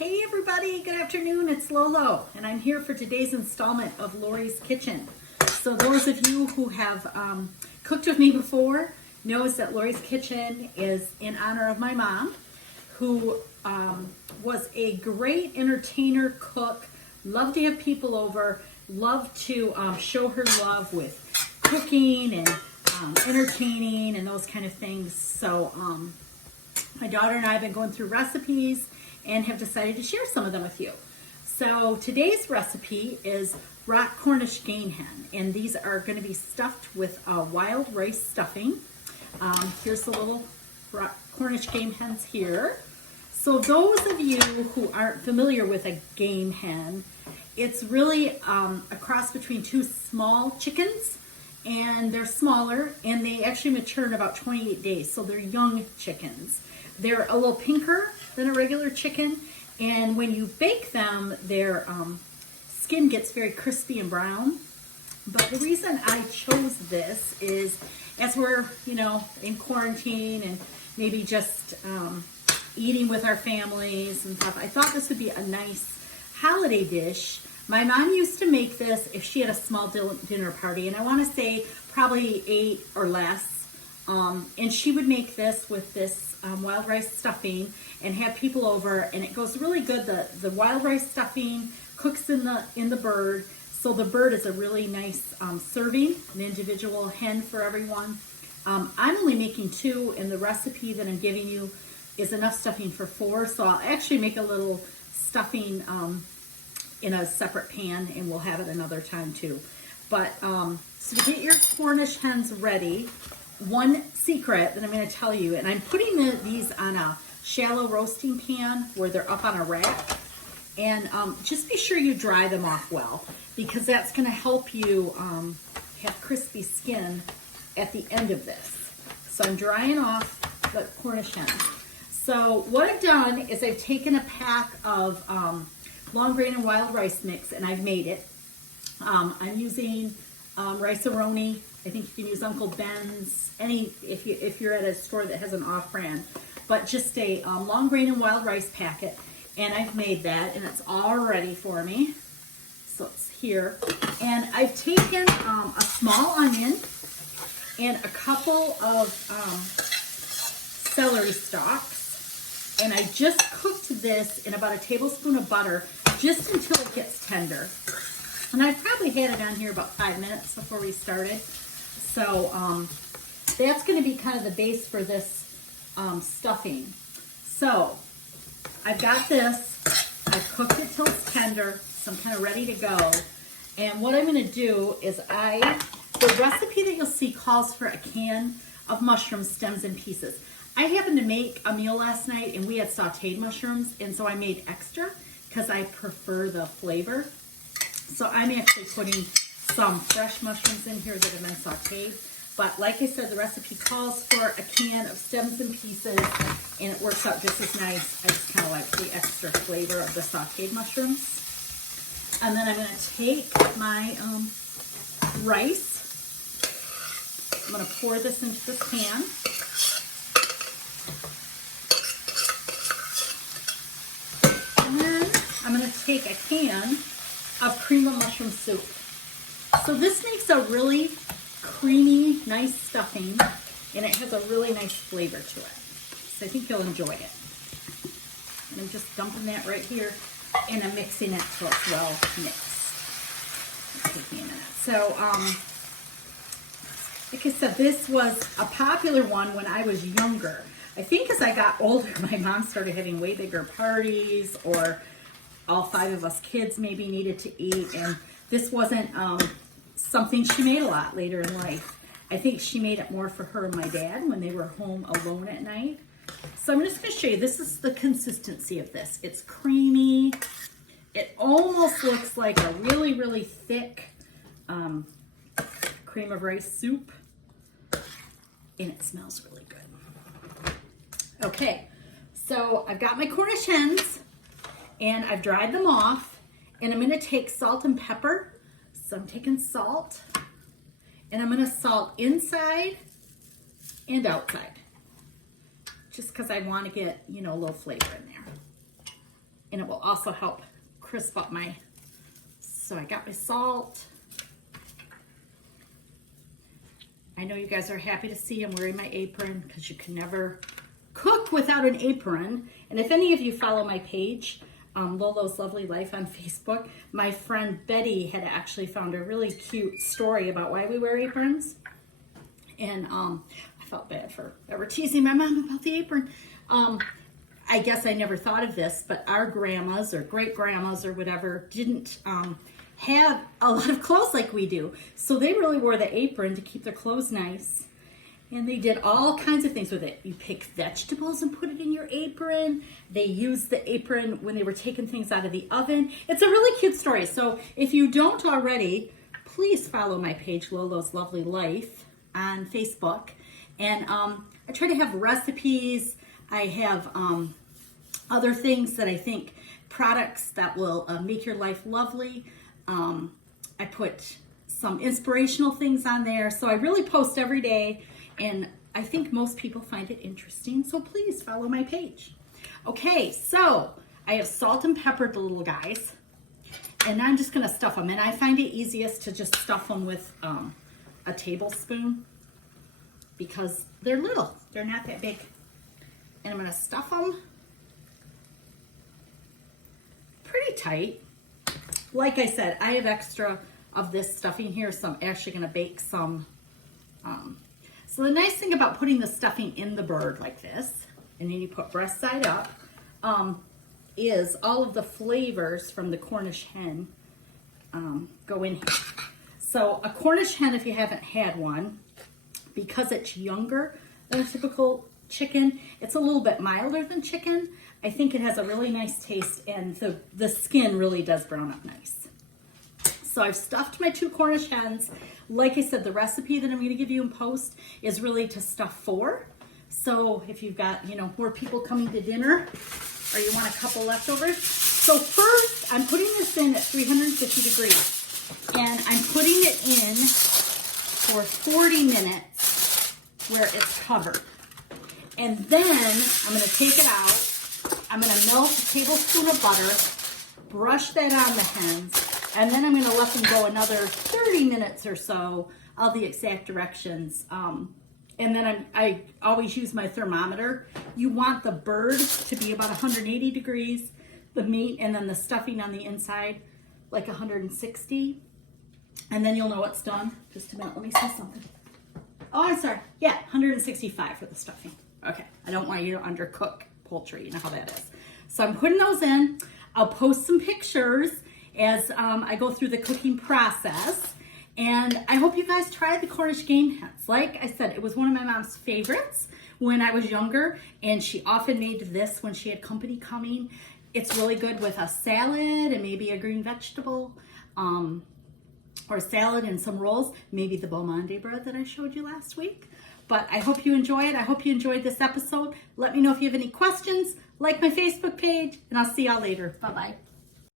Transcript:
Hey everybody, good afternoon, it's Lolo, and I'm here for today's installment of Lori's Kitchen. So those of you who have cooked with me before knows that Lori's Kitchen is in honor of my mom, who was a great entertainer, cook, loved to have people over, loved to show her love with cooking and entertaining and those kind of things. So my daughter and I have been going through recipes and have decided to share some of them with you. So today's recipe is rock Cornish game hen, and these are going to be stuffed with wild rice stuffing. Here's the little rock Cornish game hens here. So those of you who aren't familiar with a game hen, it's really a cross between two small chickens, and they're smaller, and they actually mature in about 28 days, so they're young chickens. They're a little pinker than a regular chicken, and when you bake them, their skin gets very crispy and brown. But the reason I chose this is, as we're, in quarantine and maybe just eating with our families and stuff, I thought this would be a nice holiday dish. My mom used to make this if she had a small dinner party, and I want to say probably 8 or less. And she would make this with this wild rice stuffing and have people over, and it goes really good. The wild rice stuffing cooks in the bird, so the bird is a really nice serving, an individual hen for everyone. I'm only making 2, and the recipe that I'm giving you is enough stuffing for 4, so I'll actually make a little stuffing in a separate pan, and we'll have it another time too. But so to get your Cornish hens ready, one secret that I'm going to tell you, and I'm putting these on a shallow roasting pan where they're up on a rack, and just be sure you dry them off well, because that's going to help you have crispy skin at the end of this. So I'm drying off the Cornish hen. So what I've done is I've taken a pack of long grain and wild rice mix, and I've made it. I'm using Rice-A-Roni. I think you can use Uncle Ben's, if you're at a store that has an off-brand, but just a long grain and wild rice packet, and I've made that, and it's all ready for me. So it's here, and I've taken a small onion and a couple of celery stalks, and I just cooked this in about a tablespoon of butter just until it gets tender. And I probably had it on here about 5 minutes before we started. So that's going to be kind of the base for this stuffing. So I've got this. I've cooked it till it's tender, so I'm kind of ready to go. And what I'm going to do is the recipe that you'll see calls for a can of mushroom stems and pieces. I happened to make a meal last night, and we had sauteed mushrooms, and so I made extra because I prefer the flavor. So I'm actually putting some fresh mushrooms in here that have been sauteed. But like I said, the recipe calls for a can of stems and pieces, and it works out just as nice. I just kind of like the extra flavor of the sauteed mushrooms. And then I'm going to take my rice. I'm going to pour this into this pan. And then I'm going to take a can of cream of mushroom soup. So this makes a really creamy, nice stuffing, and it has a really nice flavor to it. So I think you'll enjoy it. And I'm just dumping that right here, and I'm mixing it till it's well mixed. It'll take me a minute. So, like I said, this was a popular one when I was younger. I think as I got older, my mom started having way bigger parties, or all 5 of us kids maybe needed to eat, and this wasn't something she made a lot later in life. I think she made it more for her and my dad when they were home alone at night. So I'm just going to show you, this is the consistency of this. It's creamy. It almost looks like a really, really thick cream of rice soup, and it smells really good. Okay, so I've got my Cornish hens, and I've dried them off, and I'm going to take salt and pepper. So I'm taking salt, and I'm going to salt inside and outside, just because I want to get, a little flavor in there. and it will also help crisp up my, so I got my salt. I know you guys are happy to see I'm wearing my apron because you can never cook without an apron. And if any of you follow my page, Lolo's Lovely Life on Facebook, my friend Betty had actually found a really cute story about why we wear aprons. And I felt bad for ever teasing my mom about the apron. I guess I never thought of this, but our grandmas or great grandmas or whatever didn't have a lot of clothes like we do. So they really wore the apron to keep their clothes nice. And they did all kinds of things with it. You pick vegetables and put it in your apron. They used the apron when they were taking things out of the oven. It's a really cute story. So if you don't already, please follow my page, Lolo's Lovely Life, on Facebook. And I try to have recipes. I have other things that I think, products that will make your life lovely. I put some inspirational things on there. So I really post every day, and I think most people find it interesting. So please follow my page. Okay, so I have salt and peppered the little guys, and I'm just gonna stuff them. And I find it easiest to just stuff them with a tablespoon because they're little, they're not that big. And I'm gonna stuff them pretty tight. Like I said, I have extra of this stuffing here, so I'm actually gonna bake some. So the nice thing about putting the stuffing in the bird like this, and then you put breast side up, is all of the flavors from the Cornish hen go in here. So a Cornish hen, if you haven't had one, because it's younger than a typical chicken, it's a little bit milder than chicken. I think it has a really nice taste, and the skin really does brown up nice. So I've stuffed my 2 Cornish hens. Like I said, the recipe that I'm going to give you in post is really to stuff 4. So if you've got, more people coming to dinner, or you want a couple leftovers. So first, I'm putting this in at 350 degrees, and I'm putting it in for 40 minutes where it's covered. And then I'm going to take it out. I'm going to melt a tablespoon of butter, brush that on the hens, and then I'm going to let them go another 30 minutes or so, all the exact directions. And then I always use my thermometer. You want the bird to be about 180 degrees, the meat, and then the stuffing on the inside, like 160. And then you'll know it's done. Just a minute, let me see something. Oh, I'm sorry. Yeah, 165 for the stuffing. Okay, I don't want you to undercook poultry, you know how that is. So I'm putting those in. I'll post some pictures as I go through the cooking process. And I hope you guys try the Cornish game hens. Like I said, it was one of my mom's favorites when I was younger, and she often made this when she had company coming. It's really good with a salad and maybe a green vegetable, or a salad and some rolls, maybe the Beaumonde bread that I showed you last week. But I hope you enjoy it. I hope you enjoyed this episode. Let me know if you have any questions. Like my Facebook page, and I'll see y'all later. Bye-bye.